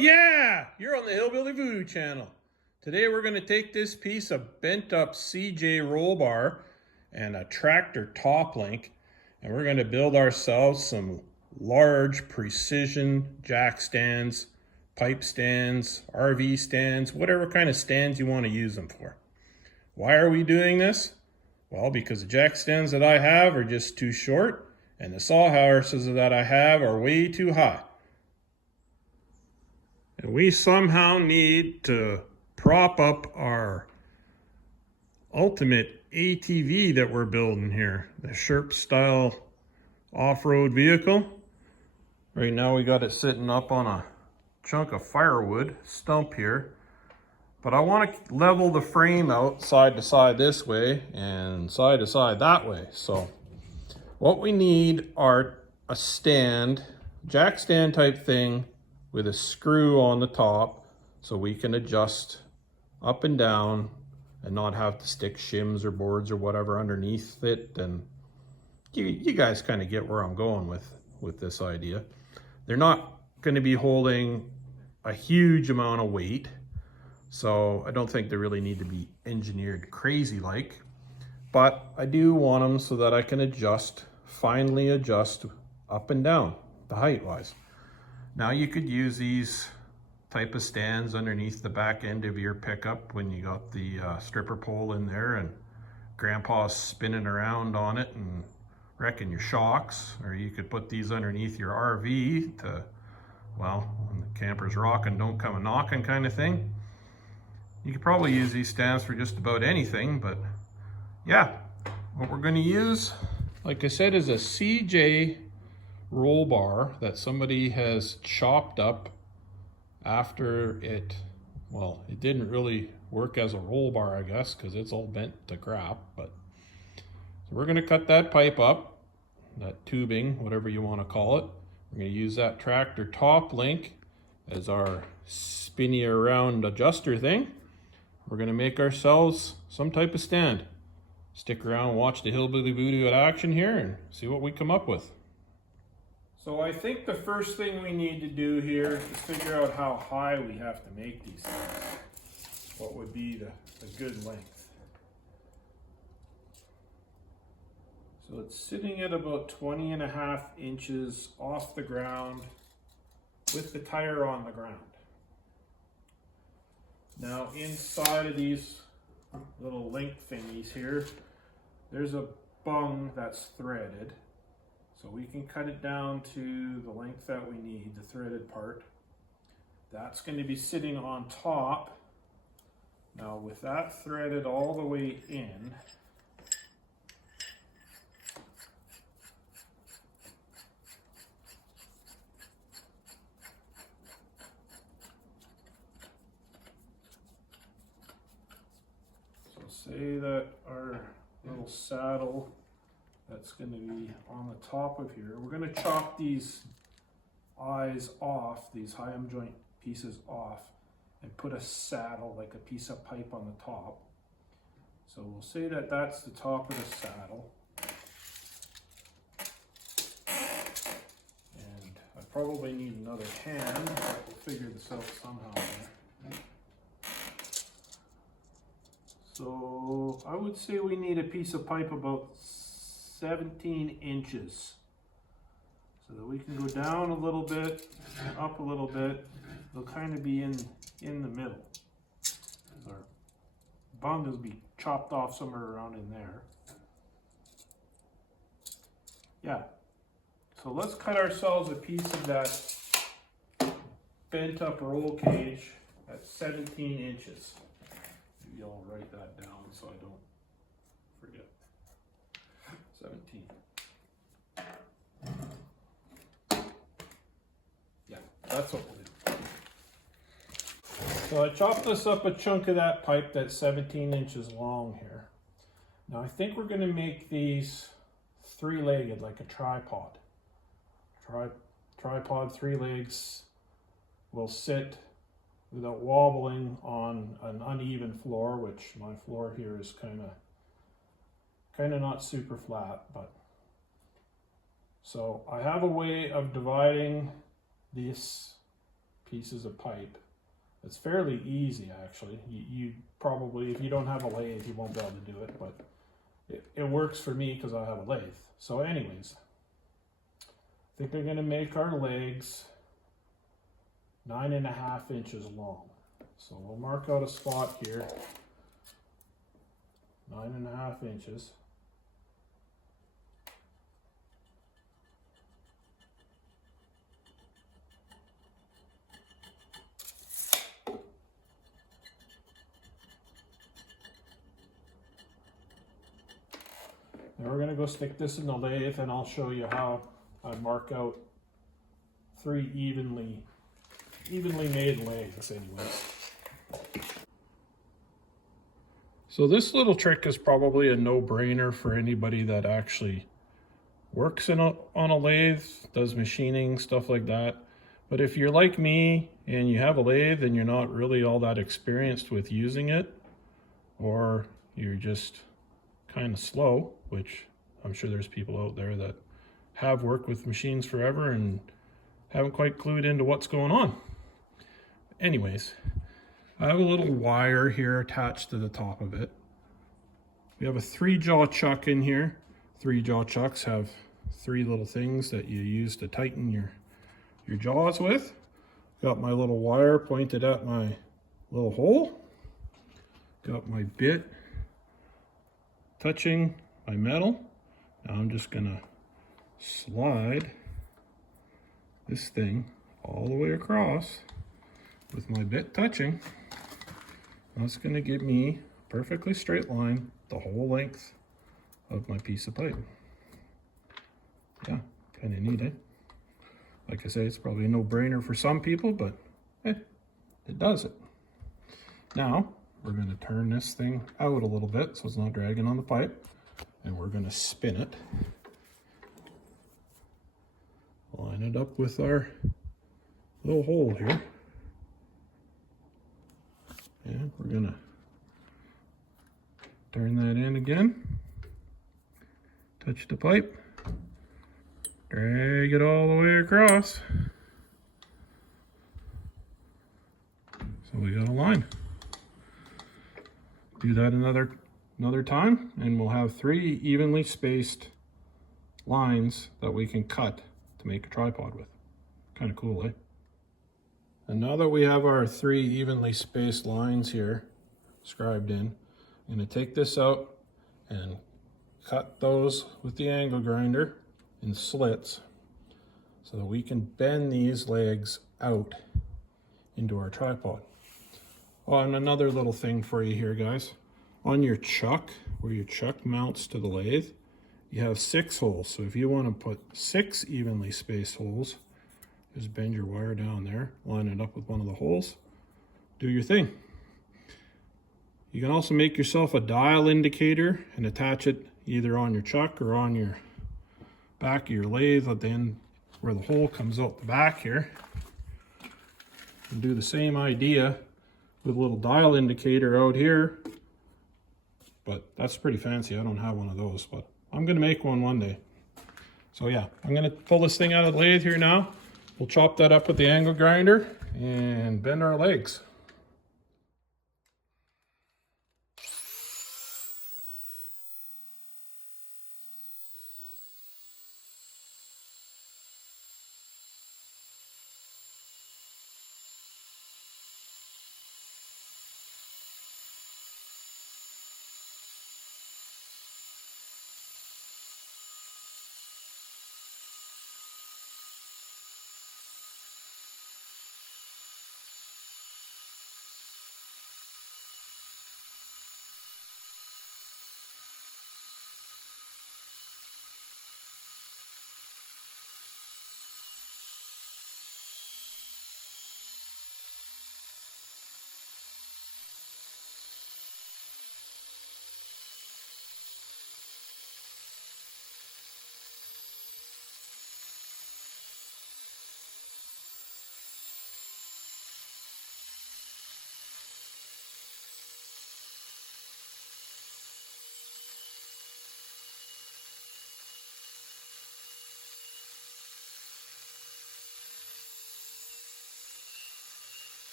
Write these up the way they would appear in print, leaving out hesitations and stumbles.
Yeah! You're on the Hillbilly Voodoo channel. Today we're going to take this piece of bent up CJ roll bar and a tractor top link, and we're going to build ourselves some large precision jack stands, pipe stands, RV stands, whatever kind of stands you want to use them for. Why are we doing this? Well, because the jack stands that I have are just too short, and the sawhorses that I have are way too high. And we somehow need to prop up our ultimate ATV that we're building here, the Sherp style off-road vehicle. Right now we got it sitting up on a chunk of firewood stump here, but I want to level the frame out side to side this way and side to side that way. So what we need are a stand, jack stand type thing with a screw on the top so we can adjust up and down and not have to stick shims or boards or whatever underneath it. And you guys kind of get where I'm going with this idea. They're not going to be holding a huge amount of weight, so I don't think they really need to be engineered crazy like, but I do want them so that I can finely adjust up and down the height wise. Now you could use these type of stands underneath the back end of your pickup when you got the stripper pole in there and grandpa's spinning around on it and wrecking your shocks. Or you could put these underneath your RV to, well, when the camper's rocking, don't come a knocking kind of thing. You could probably use these stands for just about anything, but yeah, what we're going to use, like I said, is a CJ roll bar that somebody has chopped up after it didn't really work as a roll bar, I guess, because it's all bent to crap. But so we're going to cut that pipe up, that tubing, whatever you want to call it. We're going to use that tractor top link as our spinny around adjuster thing. We're going to make ourselves some type of stand. Stick around and watch the Hillbilly Voodoo in action here and see what we come up with. So I think the first thing we need to do here is figure out how high we have to make these things. What would be the good length. So it's sitting at about 20.5 inches off the ground with the tire on the ground. Now inside of these little link thingies here, there's a bung that's threaded. So we can cut it down to the length that we need, the threaded part. That's going to be sitting on top. Now with that threaded all the way in, so say that our little saddle that's going to be on the top of here, we're going to chop these eyes off, these high M joint pieces off, and put a saddle, like a piece of pipe on the top. So we'll say that that's the top of the saddle. And I probably need another hand, but we'll figure this out somehow there. So I would say we need a piece of pipe about 17 inches so that we can go down a little bit, up a little bit. They'll kind of be in the middle. Our bung will be chopped off somewhere around in there. Yeah, so let's cut ourselves a piece of that bent up roll cage at 17 inches. Maybe I'll write that down so I don't forget. 17. Yeah, that's what we'll do. So I chopped this up a chunk of that pipe that's 17 inches long here. Now I think we're going to make these three-legged, like a tripod. Tripod, 3 legs, will sit without wobbling on an uneven floor, which my floor here is kind of not super flat, but so I have a way of dividing this pieces of pipe. It's fairly easy, actually. You probably, if you don't have a lathe, you won't be able to do it, but it works for me because I have a lathe. So anyways, I think I'm gonna make our legs 9.5 inches long. So we'll mark out a spot here, 9.5 inches. Now we're gonna go stick this in the lathe, and I'll show you how I mark out 3 evenly made legs anyways. So this little trick is probably a no-brainer for anybody that actually works on a lathe, does machining, stuff like that. But if you're like me and you have a lathe and you're not really all that experienced with using it, or you're just kind of slow, which I'm sure there's people out there that have worked with machines forever and haven't quite clued into what's going on. Anyways, I have a little wire here attached to the top of it. We have a 3-jaw chuck in here. 3-jaw chucks have 3 little things that you use to tighten your jaws with. Got my little wire pointed at my little hole. Got my bit touching my metal. Now I'm just gonna slide this thing all the way across with my bit touching. That's gonna give me a perfectly straight line the whole length of my piece of pipe. Yeah, kind of neat, eh? Like I say, it's probably a no-brainer for some people, but it does it. Now, we're gonna turn this thing out a little bit so it's not dragging on the pipe, and we're gonna spin it. Line it up with our little hole here. And we're gonna turn that in again. Touch the pipe. Drag it all the way across. So we got a line. Do that another time, and we'll have 3 evenly spaced lines that we can cut to make a tripod with. Kind of cool, eh? And now that we have our 3 evenly spaced lines here scribed in, I'm going to take this out and cut those with the angle grinder in slits so that we can bend these legs out into our tripod. Oh, and another little thing for you here, guys. On your chuck, where your chuck mounts to the lathe, you have 6 holes. So if you want to put 6 evenly spaced holes, just bend your wire down there, line it up with one of the holes, do your thing. You can also make yourself a dial indicator and attach it either on your chuck or on your back of your lathe at the end where the hole comes out the back here. And do the same idea with a little dial indicator out here, but that's pretty fancy. I don't have one of those, but I'm gonna make one day. So yeah, I'm gonna pull this thing out of the lathe here now. We'll chop that up with the angle grinder and bend our legs.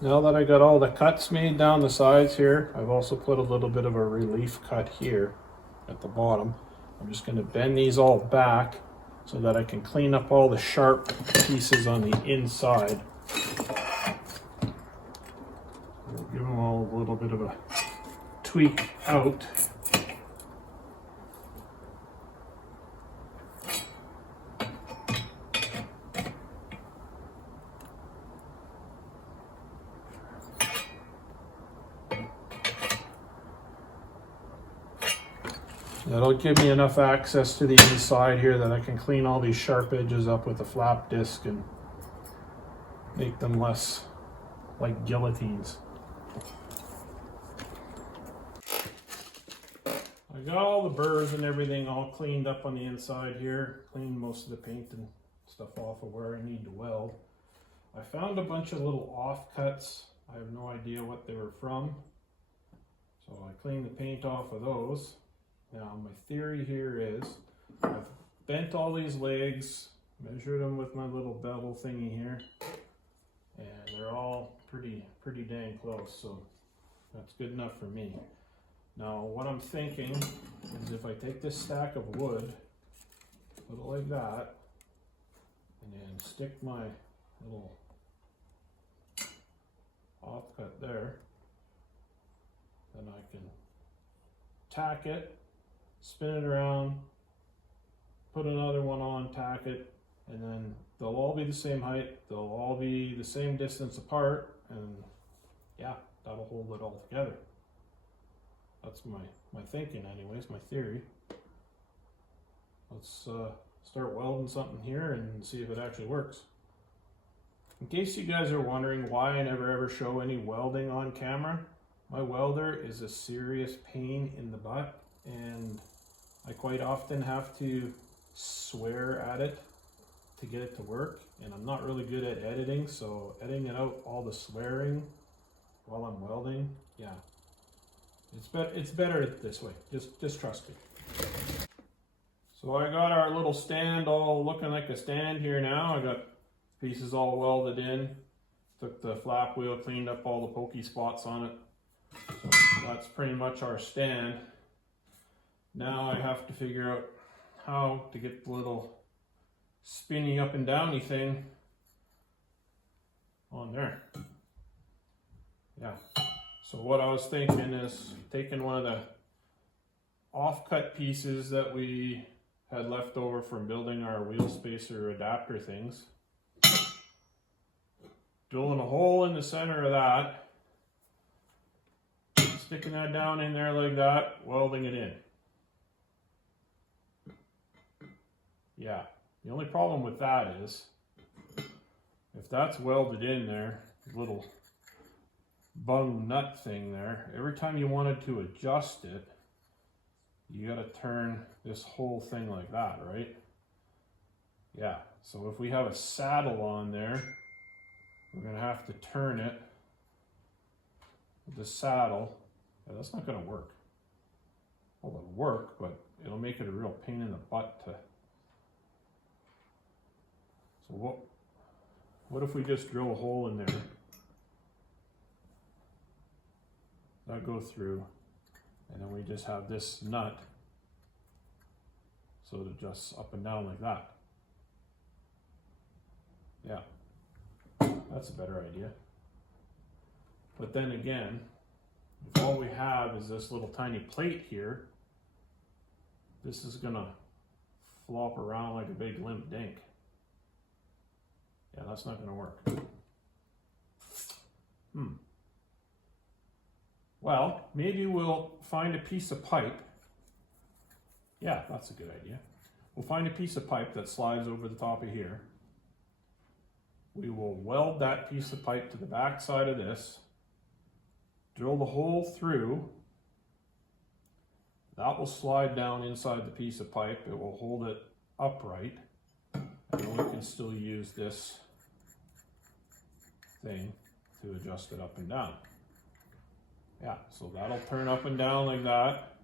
Now that I got all the cuts made down the sides here, I've also put a little bit of a relief cut here at the bottom. I'm just going to bend these all back so that I can clean up all the sharp pieces on the inside. We'll give them all a little bit of a tweak out. That'll give me enough access to the inside here that I can clean all these sharp edges up with a flap disc and make them less like guillotines. I got all the burrs and everything all cleaned up on the inside here. Cleaned most of the paint and stuff off of where I need to weld. I found a bunch of little offcuts. I have no idea what they were from. So I cleaned the paint off of those. Now my theory here is I've bent all these legs, measured them with my little bevel thingy here, and they're all pretty dang close, so that's good enough for me. Now what I'm thinking is if I take this stack of wood, put it like that, and then stick my little offcut there, then I can tack it, spin it around, put another one on, tack it, and then they'll all be the same height, they'll all be the same distance apart, and yeah, that'll hold it all together. That's my thinking anyways, my theory. Let's start welding something here and see if it actually works. In case you guys are wondering why I never ever show any welding on camera, my welder is a serious pain in the butt, and I quite often have to swear at it to get it to work, and I'm not really good at editing, so editing out all the swearing while I'm welding, yeah, it's better this way. Just trust me. So I got our little stand all looking like a stand here now. I got pieces all welded in. Took the flap wheel, cleaned up all the pokey spots on it. So that's pretty much our stand. Now I have to figure out how to get the little spinny up and downy thing on there. Yeah. So what I was thinking is taking one of the offcut pieces that we had left over from building our wheel spacer adapter things, drilling a hole in the center of that, sticking that down in there like that, welding it in. Yeah, the only problem with that is if that's welded in there, little bung nut thing there, every time you wanted to adjust it, you got to turn this whole thing like that, right? Yeah, so if we have a saddle on there, we're going to have to turn it with the saddle. Yeah, that's not going to work. Well, it'll work, but it'll make it a real pain in the butt to... So what if we just drill a hole in there? That go through, and then we just have this nut so it adjusts up and down like that. Yeah, that's a better idea. But then again, if all we have is this little tiny plate here, this is gonna flop around like a big limp dink. Yeah, that's not gonna work. Well, maybe we'll find a piece of pipe. Yeah, that's a good idea. We'll find a piece of pipe that slides over the top of here. We will weld that piece of pipe to the back side of this, drill the hole through. That will slide down inside the piece of pipe. It will hold it upright, and then we can still use this thing to adjust it up and down. Yeah, so that'll turn up and down like that.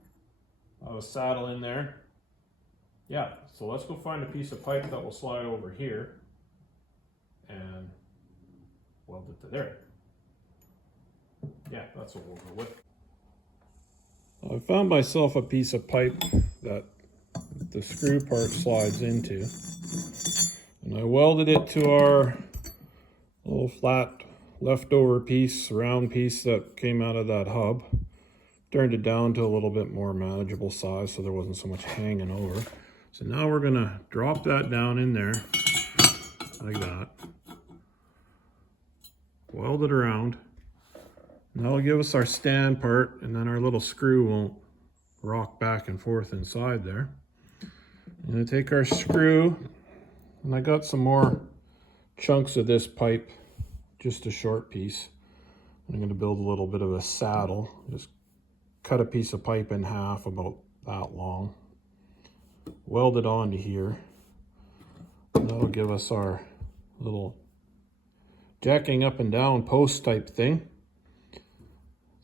I'll have a saddle in there. Yeah, so let's go find a piece of pipe that will slide over here and weld it to there. Yeah, that's what we'll go with. I found myself a piece of pipe that the screw part slides into, and I welded it to our little flat leftover piece, round piece that came out of that hub. Turned it down to a little bit more manageable size so there wasn't so much hanging over. So now we're gonna drop that down in there like that. Weld it around. And that'll give us our stand part, and then our little screw won't rock back and forth inside there. I'm gonna take our screw, and I got some more chunks of this pipe, just a short piece. I'm gonna build a little bit of a saddle. Just cut a piece of pipe in half about that long. Weld it onto here. And that'll give us our little jacking up and down post type thing.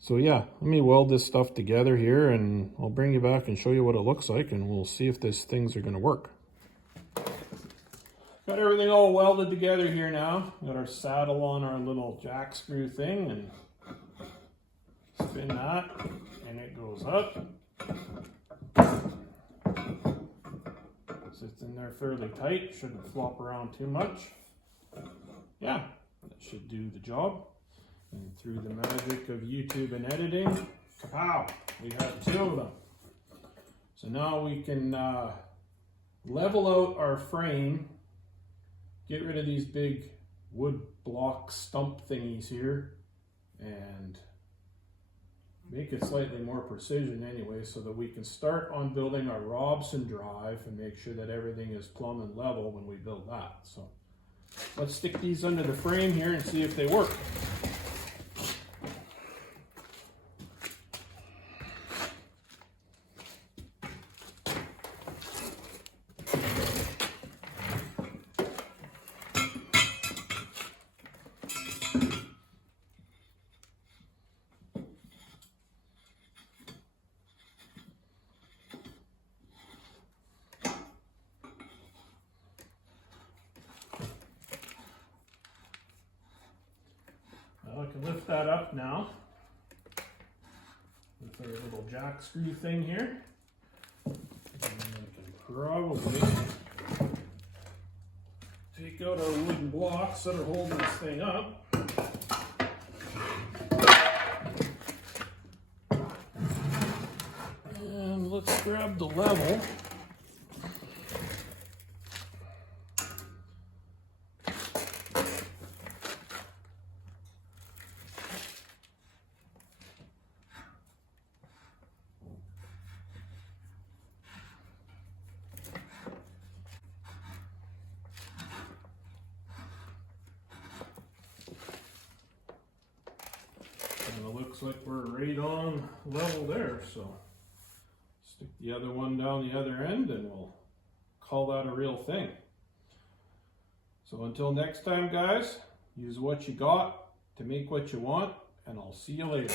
So yeah, let me weld this stuff together here, and I'll bring you back and show you what it looks like, and we'll see if these things are gonna work. Got everything all welded together here now. Got our saddle on our little jack screw thing, and spin that, and it goes up. Sits in there fairly tight, shouldn't flop around too much. Yeah, that should do the job. And through the magic of YouTube and editing, kapow, we have 2 of them. So now we can level out our frame, get rid of these big wood block stump thingies here, and make it slightly more precision anyway, so that we can start on building our Robson drive and make sure that everything is plumb and level when we build that. So let's stick these under the frame here and see if they work. I can lift that up now with our little jack screw thing here. And then I can probably take out our wooden blocks that are holding this thing up. And let's grab the level. And it looks like we're right on level there, so stick the other one down the other end and we'll call that a real thing. So until next time, guys, use what you got to make what you want, and I'll see you later.